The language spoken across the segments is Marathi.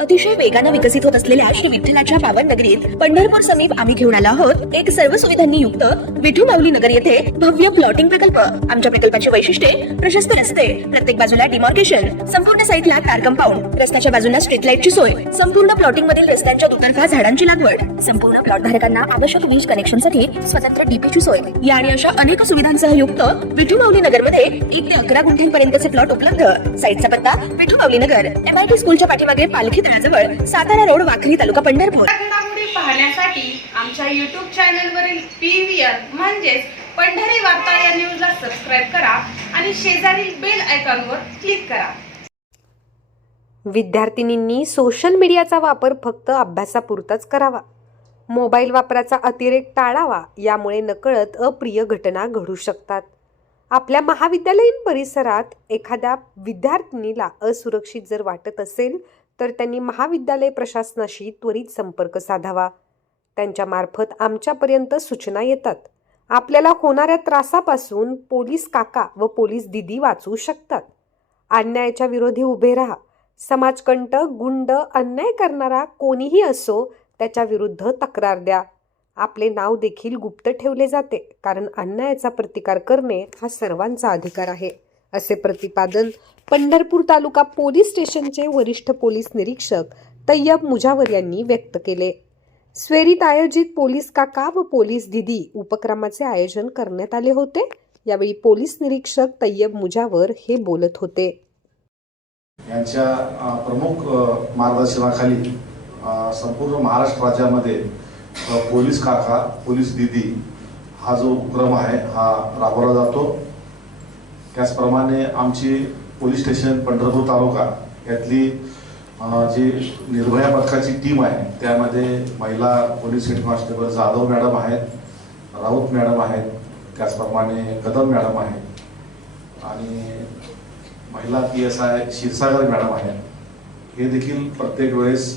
अतिशय वेगाने विकसित होत असलेल्या श्री विठ्ठलाच्या पावन नगरीत पंढरपूर समीप आम्ही घेऊन आलो आहोत एक सर्व सुविधांनी युक्त विठू माऊली नगर येथे भव्य प्लॉटिंग प्रकल्प। आमच्या प्रकल्पाची वैशिष्ट्ये प्रशस्त रस्ते, प्रत्येक बाजूला डिमार्केशन, संपूर्ण साईटला कार कंपाऊंड, रस्त्याच्या बाजूला स्ट्रीट लाईटची सोय, संपूर्ण प्लॉटिंग मधील रस्त्यांच्या दुतर्फा झाडांची लागवड, संपूर्ण प्लॉट धारकांना आवश्यक वीज कनेक्शनसाठी स्वतंत्र डीपीची सोय या आणि अशा अनेक सुविधांसह युक्त विठू माऊली नगर मध्ये 1 ते 11 गुंठ्यांपर्यंतचे प्लॉट उपलब्ध। साईटचा पत्ता विठू माऊली नगर, MIT स्कूलच्या पाठीमागे पालखी तळाजवळ, सातारा रोड, वाखरी, तालुका पंढरपूर। घडामोडी पाहण्यासाठी आमच्या YouTube चॅनलवरील PVR म्हणजेच पंढरी वार्ता या न्यूजला सबस्क्राइब करा आणि शेजारील बेल आयकॉनवर क्लिक करा। विद्यार्थिनींनी सोशल मीडियाचा वापर फक्त अभ्यासापुरताच करावा, मोबाईल वापराचा अतिरेक टाळावा, यामुळे नकळत अप्रिय घटना घडू शकतात। आपल्या महाविद्यालयीन परिसरात एखाद्या विद्यार्थिनीला असुरक्षित जर वाटत असेल तर त्यांनी महाविद्यालय प्रशासनाशी त्वरित संपर्क साधावा। त्यांच्यामार्फत आमच्यापर्यंत सूचना येतात। आपल्याला होणाऱ्या त्रासापासून पोलीस काका व पोलीस दिदी वाचवू शकतात। अन्यायाच्या विरोधी उभे राहा। समाजकंटक, गुंड, अन्याय करणारा कोणीही असो त्याच्या विरुद्ध तक्रार द्या। आपले नाव देखील गुप्त ठेवले जाते, कारण अन्यायाचा प्रतिकार करणे हा सर्वांचा अधिकार आहे, असे प्रतिपादन पंढरपूर तालुका पोलीस स्टेशनचे वरिष्ठ पोलीस निरीक्षक तय्यब मुजावर यांनी व्यक्त केले। स्वेरीत आयोजित पोलीस काका व पोलीस दिदी उपक्रमाचे आयोजन करण्यात आले होते। यावेळी पोलीस निरीक्षक तय्यब मुजावर हे बोलत होते। यांच्या प्रमुख मार्गदर्शनाखाली संपूर्ण महाराष्ट्र राज्यामध्ये पोलीस काका, पोलीस दिदी हा जो उपक्रम आहे हा राबवला जातो। त्याचप्रमाणे आमची पोलीस स्टेशन पंढरपूर तालुका यातली जी निर्भया पथकाची टीम आहे त्यामध्ये महिला police head constable Jadhav madam आहेत, राऊत मॅडम आहेत, त्याचप्रमाणे कदम मॅडम आहेत आणि महिला PSI क्षीरसागर मॅडम आहेत। हे देखील प्रत्येक वेळेस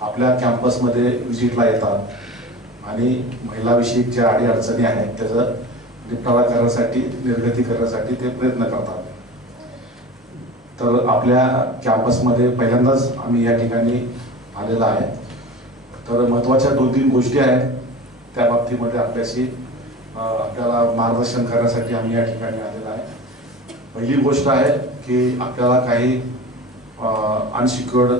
आपल्या कॅम्पसमध्ये व्हिजिटला येतात आणि महिलाविषयक ज्या अडीअडचणी आहेत त्याचा निपटारा करण्यासाठी, निर्गती करण्यासाठी ते प्रयत्न करतात। तर आपल्या कॅम्पसमध्ये पहिल्यांदाच आम्ही या ठिकाणी आलेला आहे। तर महत्त्वाच्या 2-3 गोष्टी आहेत त्या बाबतीमध्ये आपल्याला मार्गदर्शन करण्यासाठी आम्ही या ठिकाणी आलेला आहे। पहिली गोष्ट आहे की आपल्याला काही अनसिक्युअर्ड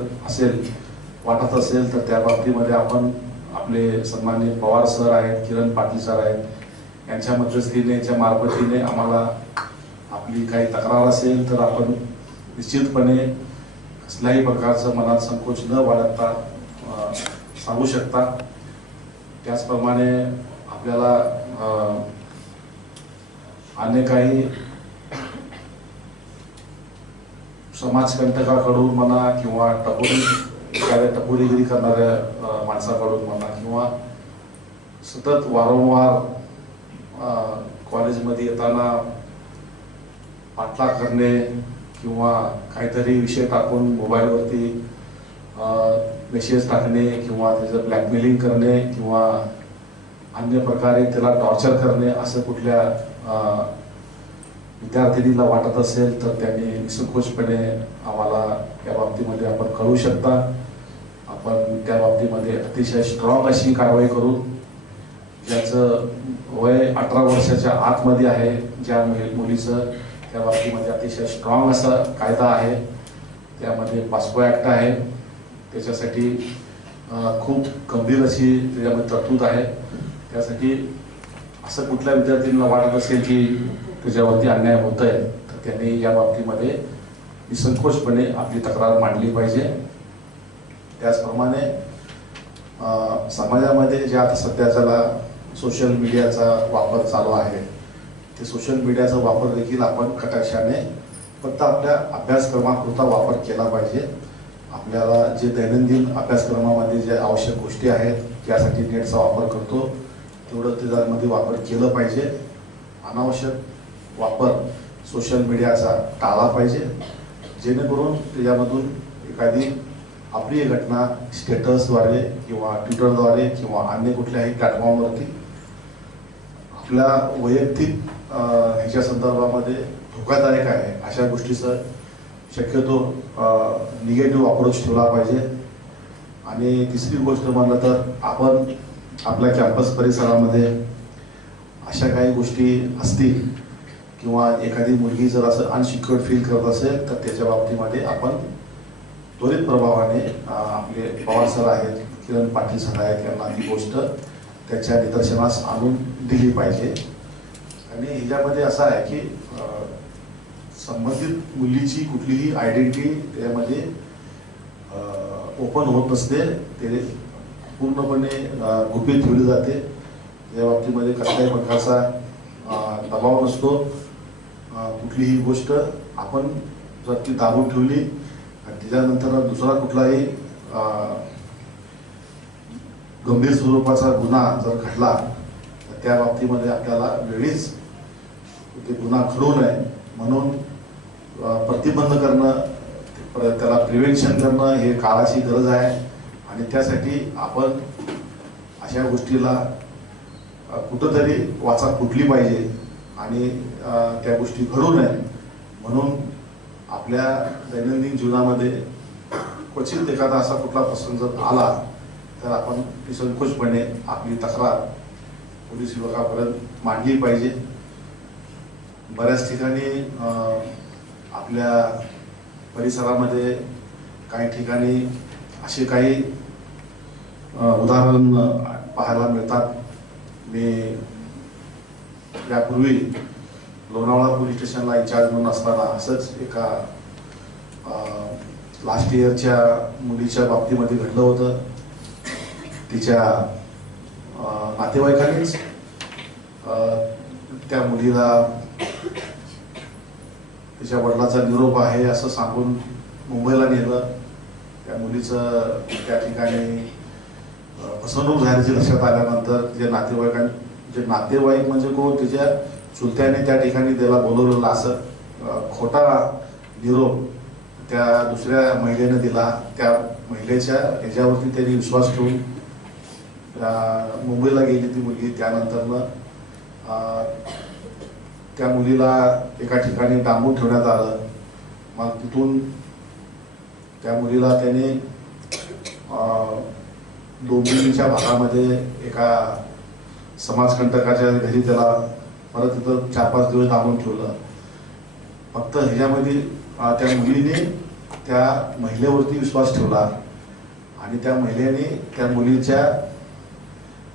वाटत असेल तर त्या बाबतीमध्ये आपण आपले सन्माननीय पवार सर आहेत, किरण पाटील सर आहेत, यांच्या मध्यस्थीने, यांच्या मार्फतीने आम्हाला आपली काही तक्रार असेल तर आपण निश्चितपणे कसल्याही प्रकारचं मनात संकोच न बाळगता सांगू शकता। त्याचप्रमाणे आपल्याला अन्य काही समाजकंटकाकडून म्हणा किंवा एखाद्या टपोरीगिरी करणाऱ्या माणसाकडून म्हणा किंवा सतत वारंवार कॉलेजमध्ये येताना पाठलाग करणे किंवा काहीतरी विषय टाकून मोबाईलवरती मेसेज टाकणे किंवा त्याचं ब्लॅकमेलिंग करणे किंवा अन्य प्रकारे त्याला टॉर्चर करणे असं कुठल्या विद्यार्थिनीला वाटत असेल तर त्यांनी निसंकोचपणे आम्हाला या बाबतीमध्ये आपण कळवू शकता। आपण त्या बाबतीमध्ये अतिशय स्ट्रॉंग अशी कारवाई करू। ज्याचं वय 18 वर्षाच्या आतमध्ये आहे ज्या मुलीचं, त्या बाबतीमध्ये अतिशय स्ट्रॉंग असा कायदा आहे। त्यामध्ये पॉस्को ॲक्ट आहे, त्याच्यासाठी खूप गंभीर अशी त्याच्यामध्ये तरतूद आहे। त्यासाठी असं कुठल्या विद्यार्थ्यांना वाटत असेल की त्याच्यावरती अन्याय होत आहे तर त्यांनी या बाबतीमध्ये निसंकोचपणे आपली तक्रार मांडली पाहिजे। त्याचप्रमाणे समाजामध्ये जे आता सध्याच्याला सोशल मीडियाचा वापर चालू आहे ते सोशल मीडियाचा वापर देखील आपण कटाक्षाने फक्त आपल्या अभ्यासक्रमापुरता वापर केला पाहिजे। आपल्याला जे दैनंदिन अभ्यासक्रमामध्ये जे आवश्यक गोष्टी आहेत त्यासाठी नेटचा वापर करतो तेवढं त्याच्यामध्ये वापर केलं पाहिजे। अनावश्यक वापर सोशल मीडियाचा टाळला पाहिजे, जेणेकरून त्याच्यामधून एखादी अप्रिय घटना स्टेटसद्वारे किंवा ट्विटरद्वारे किंवा अन्य कुठल्याही प्लॅटफॉर्मवरती आपल्या वैयक्तिक ह्याच्या संदर्भामध्ये धोकादायक आहे अशा गोष्टीचं शक्यतो निगेटिव्ह अप्रोच ठेवला पाहिजे। आणि तिसरी गोष्ट म्हणलं तर आपण आपल्या कॅम्पस परिसरामध्ये अशा काही गोष्टी असतील किंवा एखादी मुलगी जर असं अनसिक्युअर्ड फील करत असेल तर त्याच्या बाबतीमध्ये आपण त्वरित प्रभावाने आपले पवार सर आहेत, किरण पाटील सर आहेत, यांना ही गोष्ट त्याच्या निदर्शनास आणून दिली पाहिजे. आणि ह्याच्यामध्ये असं आहे की संबंधित मुलीची कुठलीही आयडेंटिटी त्यामध्ये ओपन होत नसते, ते पूर्णपणे गुपित ठेवली जाते. या बाबतीमध्ये कसल्याही प्रकारचा दबाव नसतो. कुठलीही गोष्ट आपण जर ती दाबून ठेवली आणि त्याच्यानंतर दुसरा कुठलाही गंभीर स्वरूपाचा गुन्हा जर घडला तर त्या बाबतीमध्ये आपल्याला वेळीच ते गुन्हा घडू नये म्हणून प्रतिबंध करणं, त्याला प्रिव्हेन्शन करणं हे काळाची गरज आहे. आणि त्यासाठी आपण अशा गोष्टीला कुठंतरी वाचा फुटली पाहिजे आणि त्या गोष्टी घडू नये म्हणून आपल्या दैनंदिन जीवनामध्ये क्वचित एखादा असा कुठला प्रसंग जर आला तर आपण निसंकोचपणे आपली तक्रार पोलीस विभागापर्यंत मांडली पाहिजे. बऱ्याच ठिकाणी आपल्या परिसरामध्ये काही ठिकाणी असे काही उदाहरण पाहायला मिळतात. मी यापूर्वी लोणावळा पोलीस स्टेशनला इंचार्ज म्हणून असताना असंच एका लास्ट इयरच्या मुलीच्या बाबतीमध्ये घडलं होतं. तिच्या नातेवाईकांनीच त्या मुलीला तिच्या वडिलांचा निरोप आहे असं सांगून मुंबईला नेलं. त्या मुलीचं त्या ठिकाणी फसवणूक झाल्याची लक्षात आल्यानंतर तिच्या जे नातेवाईक म्हणजे कोण, तिच्या चुलत्याने त्या ठिकाणी त्याला बोलवलेलं असं खोटा निरोप त्या दुसऱ्या महिलेने दिला. त्या महिलेच्या ह्याच्यावरती त्यांनी विश्वास ठेवून मुंबईला गेली ती मुलगी. त्यानंतरनं त्या मुलीला एका ठिकाणी डांबून ठेवण्यात आलं. मग तिथून त्या मुलीला त्याने डोंबिवलीच्या भागामध्ये एका समाजकंटकाच्या घरी त्याला परत तिथं 4-5 दिवस डांबून ठेवलं. फक्त ह्याच्यामध्ये त्या मुलीने त्या महिलेवरती विश्वास ठेवला आणि त्या महिलेने त्या मुलीच्या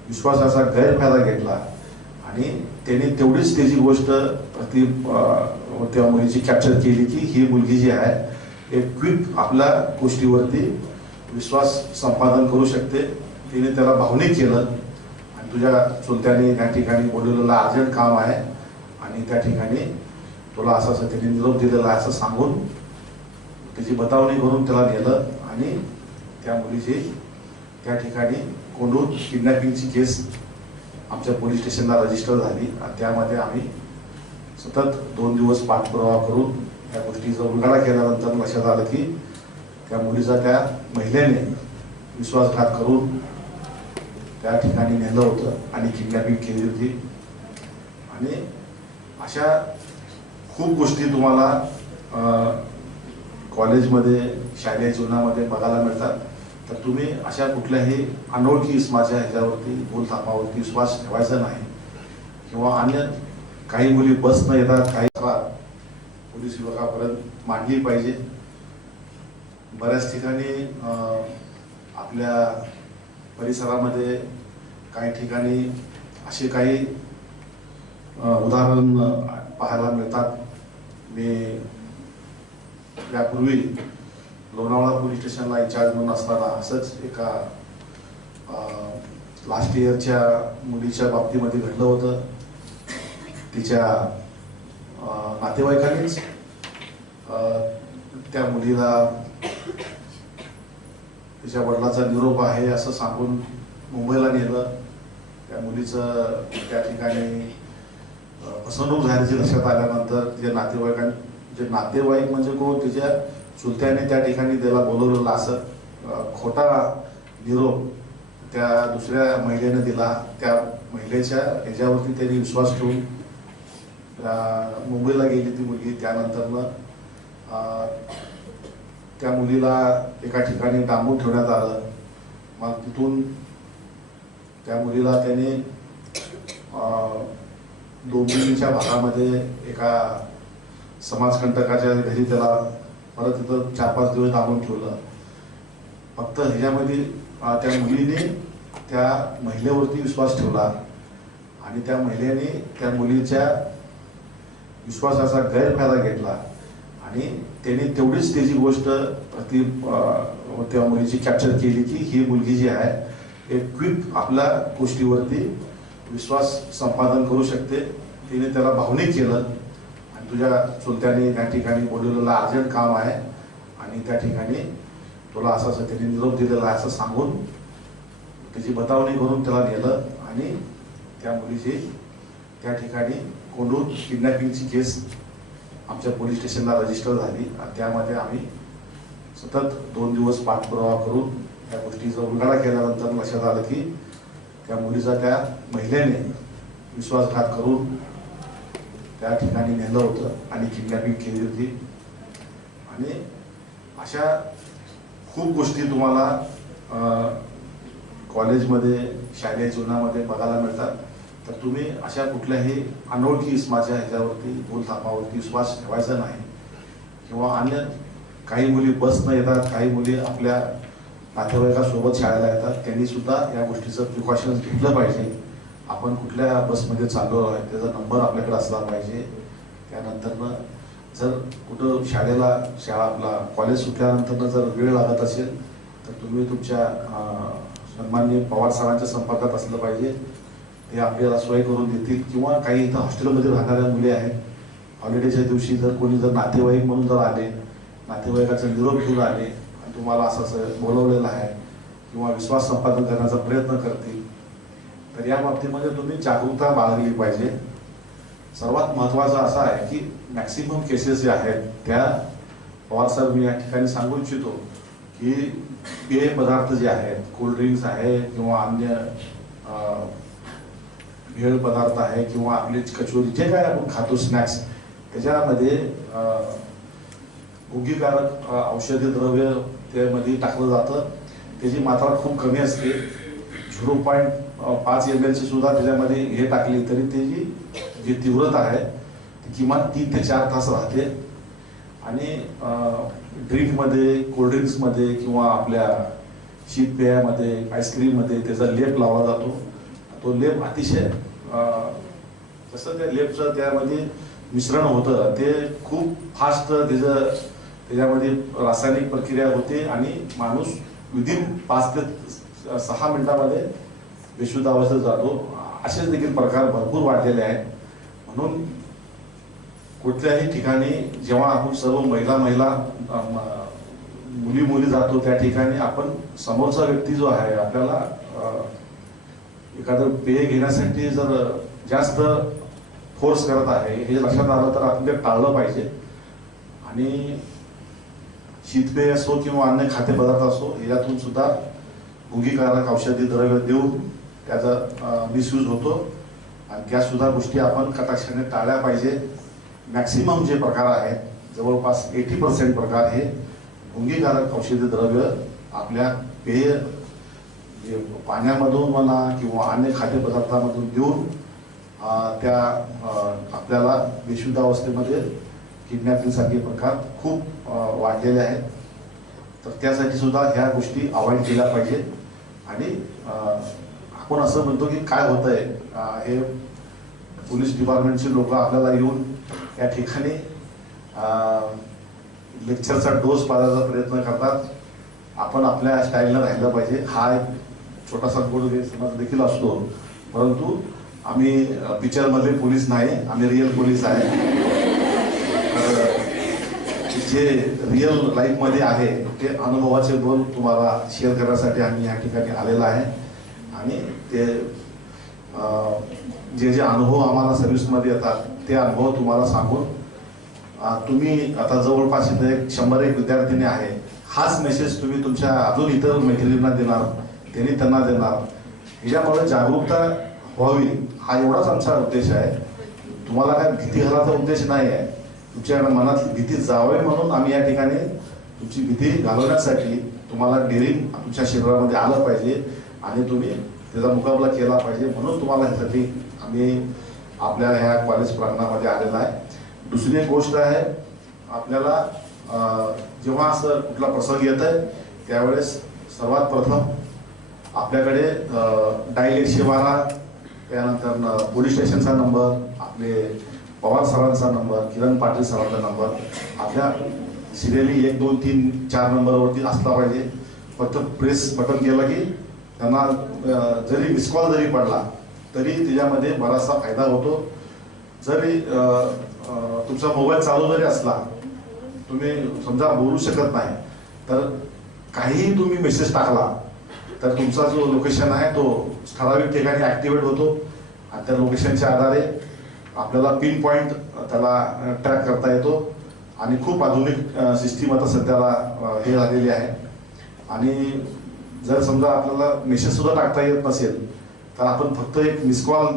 विश्वासाचा गैरफायदा घेतला आणि त्याने तेवढीच त्याची गोष्ट त्या मुलीची कॅप्चर केली की ही मुलगी जी आहे एक क्विक आपल्या गोष्टीवरती विश्वास संपादन करू शकते. तिने त्याला भावनिक केलं आणि तुझ्या चुलत्याने त्या ठिकाणी बोलवलेलं अर्जंट काम आहे आणि त्या ठिकाणी तुला असं त्याने निरोप दिलेला आहे असं सांगून त्याची बतावणी करून त्याला नेलं आणि त्या मुलीची त्या ठिकाणी कोंडून किडनॅपिंगची केस आमच्या पोलीस स्टेशनला रजिस्टर झाली आणि त्यामध्ये आम्ही सतत 2 दिवस पाठपुरावा करून त्या गोष्टीचा उलगडा केल्यानंतर लक्षात आलं की त्या मुलीचा त्या महिलेने विश्वासघात करून त्या ठिकाणी नेलं होतं आणि किडनॅपिंग केली होती. आणि अशा खूप गोष्टी तुम्हाला कॉलेजमध्ये शालेय जीवनामध्ये बघायला मिळतात. तर तुम्ही अशा कुठल्याही अनोळखी इसमाच्या ह्याच्यावरती बोलतापावरती विश्वास ठेवायचा नाही किंवा अन्य काही मुली बस न येतात काही पोलीस विभागापर्यंत मांडली पाहिजे. बऱ्याच ठिकाणी आपल्या परिसरामध्ये काही ठिकाणी असे काही उदाहरण पाहायला मिळतात. मी यापूर्वी लोणावळा पोलीस स्टेशनला इंचार्ज म्हणून असताना असंच एका लास्ट इयरच्या मुलीच्या बाबतीमध्ये घडलं होतं. तिच्या नातेवाईकांनीच त्या मुलीला तिच्या वडिलांचा निरोप आहे असं सांगून मुंबईला नेलं. त्या मुलीचं त्या ठिकाणी फसवणूक झाल्याची लक्षात आल्यानंतर तिच्या नातेवाईक म्हणजे कोण, तिच्या चुलत्याने त्या ठिकाणी त्याला बोलवलेलं असं खोटा निरोप त्या दुसऱ्या महिलेने दिला. त्या महिलेच्या ह्याच्यावरती त्यांनी विश्वास ठेवून मुंबईला गेली ती मुलगी. त्यानंतरनं त्या मुलीला एका ठिकाणी डांबून ठेवण्यात आलं. मग तिथून त्या मुलीला त्याने डोंबिवलीच्या भागामध्ये एका समाजकंटकाच्या घरी त्याला परत तिथं 4-5 दिवस दाबून ठेवलं. फक्त ह्याच्यामध्ये त्या मुलीने त्या महिलेवरती विश्वास ठेवला आणि त्या महिलेने त्या मुलीच्या विश्वासाचा गैरफायदा घेतला आणि त्याने तेवढीच त्याची गोष्ट ती त्या मुलीची कॅप्चर केली की ही मुलगी जी आहे एक क्विक आपल्या गोष्टीवरती विश्वास संपादन करू शकते. तिने त्याला भावनिक केलं आणि तुझ्या चुलत्याने त्या ठिकाणी बोलवलेलं अर्जंट काम आहे आणि त्या ठिकाणी तुला असं त्याने निरोप दिलेला आहे असं सांगून त्याची बतावणी करून त्याला नेलं आणि त्या मुलीची त्या ठिकाणी कोंडून किडनॅपिंगची केस आमच्या पोलीस स्टेशनला रजिस्टर झाली आणि त्यामध्ये आम्ही सतत 2 दिवस पाठपुरावा करून त्या गोष्टीचा उलगडा केल्यानंतर लक्षात आलं की त्या मुलीचा त्या महिलेने विश्वासघात करून त्या ठिकाणी नेलं होतं आणि किडनॅपिंग केली होती. आणि अशा खूप गोष्टी तुम्हाला कॉलेजमध्ये शालेय जीवनामध्ये बघायला मिळतात. तर तुम्ही अशा कुठल्याही अनोळखी इस्माच्या ह्याच्यावरती बोलथापावरती विश्वास ठेवायचा नाही. किंवा अन्य काही मुली बसनं येतात, काही मुली आपल्या नातेवाईकासोबत शाळेला येतात, त्यांनी सुद्धा या गोष्टीचं प्रिकॉशन्स घेतलं पाहिजे. आपण कुठल्या बसमध्ये चाललो आहे त्याचा नंबर आपल्याकडे असला पाहिजे. त्यानंतरनं जर कुठं शाळा आपला कॉलेज सुटल्यानंतरनं जर वेळ लागत असेल तर तुम्ही तुमच्या सन्माननीय पवार सरांच्या संपर्कात असलं पाहिजे. ते आपल्याला सोय करून देतील. किंवा काही इथं हॉस्टेलमध्ये राहणाऱ्या मुली आहेत, हॉलिडेच्या दिवशी जर कोणी जर नातेवाईक म्हणून जर आले, नातेवाईकाचा निरोप घेऊन आले आणि तुम्हाला असं बोलवलेलं आहे किंवा विश्वास संपादन करण्याचा प्रयत्न करतील तर या बाबतीमध्ये तुम्ही जागरूकता बाळगली पाहिजे. सर्वात महत्त्वाचं असं आहे की मॅक्सिमम केसेस ज्या आहेत त्या पवार सर मी या ठिकाणी सांगू इच्छितो की पेय पदार्थ जे आहेत, कोल्ड्रिंक्स आहे किंवा अन्य भेळ पदार्थ आहे किंवा आपली कचोरी जे काय आपण खातो स्नॅक्स त्याच्यामध्ये भुगीकारक औषधी द्रव्य त्यामध्ये टाकलं जातं. त्याची मात्रा खूप कमी असते. 0.5 ml ची सुद्धा त्याच्यामध्ये हे टाकली तरी त्याची जी तीव्रता आहे ती किमान 3 ते 4 तास राहते. आणि ड्रिंकमध्ये, कोल्ड्रिंक्समध्ये किंवा आपल्या शीतपेयामध्ये, आईस्क्रीममध्ये त्याचा लेप लावला जातो. तो लेप अतिशय जसं त्या लेपचं त्यामध्ये मिश्रण होतं ते खूप फास्ट त्याच्यामध्ये रासायनिक प्रक्रिया होते आणि माणूस विदिन 5 ते 6 मिनिटामध्ये बेशुद्ध अवस्थेत जातो. असेच देखील प्रकार भरपूर वाढलेले आहेत. म्हणून कुठल्याही ठिकाणी जेव्हा आपण सर्व महिला मुली जातो त्या ठिकाणी आपण समोरचा व्यक्ती जो आहे आपल्याला एखादं पेय घेण्यासाठी जर जास्त फोर्स करत आहे हे लक्षात आलं तर आपण ते टाळलं पाहिजे. आणि शीतपेय असो किंवा अन्य खाद्यपदार्थ असो यातून सुद्धा भुगीकारक औषधी द्रव्य देऊन त्याचा मिसयूज होतो आणि त्या सुद्धा गोष्टी आपण कटाक्षाने टाळल्या पाहिजे. मॅक्सिमम जे प्रकार आहेत जवळपास 80% प्रकार हे भुंगीकारक औषधी द्रव्य आपल्या पेय पाण्यामधून म्हणा किंवा अन्य खाद्यपदार्थामधून देऊन त्या आपल्याला बेशुद्ध अवस्थेमध्ये किडनॅपिंगसारखे प्रकार खूप वाढलेले आहेत. तर त्यासाठी सुद्धा ह्या गोष्टी अवॉइड केल्या पाहिजेत. आणि आपण असं म्हणतो की काय होत आहे हे पोलीस डिपार्टमेंटचे लोक आपल्याला येऊन या ठिकाणी लेक्चरचा डोस पाडायचा प्रयत्न करतात. आपण आपल्या स्टाईलनं राहिलं पाहिजे. हा एक छोटासा गैरसमज देखील असतो, परंतु आम्ही पिक्चरमधले पोलीस नाही, आम्ही रिअल पोलीस आहे. जे रिअल लाईफमध्ये आहे ते अनुभवाचे बोल तुम्हाला शेअर करण्यासाठी आम्ही या ठिकाणी आलेला आहे. आणि ते जे अनुभव आम्हाला सर्व्हिसमध्ये येतात ते अनुभव तुम्हाला सांगून तुम्ही आता जवळपास इथे 100 विद्यार्थिनी आहे. हाच मेसेज तुम्ही तुमच्या अजून इतर मैत्रिणींना देणार, त्यांनी त्यांना देणार. ह्याच्यामुळे जागरूकता व्हावी हा एवढाच आमचा उद्देश आहे. तुम्हाला काय भीती घालायचा उद्देश नाही आहे. तुमच्या मनातली भीती जावे म्हणून आम्ही या ठिकाणी तुमची भीती घालवण्यासाठी तुम्हाला डेअरिंग तुमच्या शरीरामध्ये आलं पाहिजे आणि तुम्ही त्याचा मुकाबला केला पाहिजे, म्हणून तुम्हाला ह्यासाठी आम्ही आपल्या ह्या कॉलेज प्रांगणामध्ये आलेला आहे. दुसरी एक गोष्ट आहे, आपल्याला जेव्हा असं कुठला प्रसंग येत आहे त्यावेळेस सर्वात प्रथम आपल्याकडे डायल 112, त्यानंतर पोलीस स्टेशनचा नंबर, आपले पवार सरांचा नंबर, किरण पाटील सरांचा नंबर आपल्या सिरियली 1, 2, 3, 4 नंबरवरती असला पाहिजे. फक्त प्रेस बटन केलं की त्यांना जरी मिस कॉल जरी पडला तरी त्याच्यामध्ये बराचसा फायदा होतो. जरी तुमचा मोबाईल चालू जरी असला, तुम्ही समजा बोलू शकत नाही, तर काहीही तुम्ही मेसेज टाकला तर तुमचा जो लोकेशन आहे तो ठराविक ठिकाणी ॲक्टिवेट होतो आणि त्या लोकेशनच्या आधारे आपल्याला पिन पॉईंट त्याला ट्रॅक करता येतो. आणि खूप आधुनिक सिस्टीम आता सध्याला हे झालेली आहे. आणि जर समजा आपल्याला मेसेज सुद्धा टाकता येत नसेल तर आपण फक्त एक मिस कॉल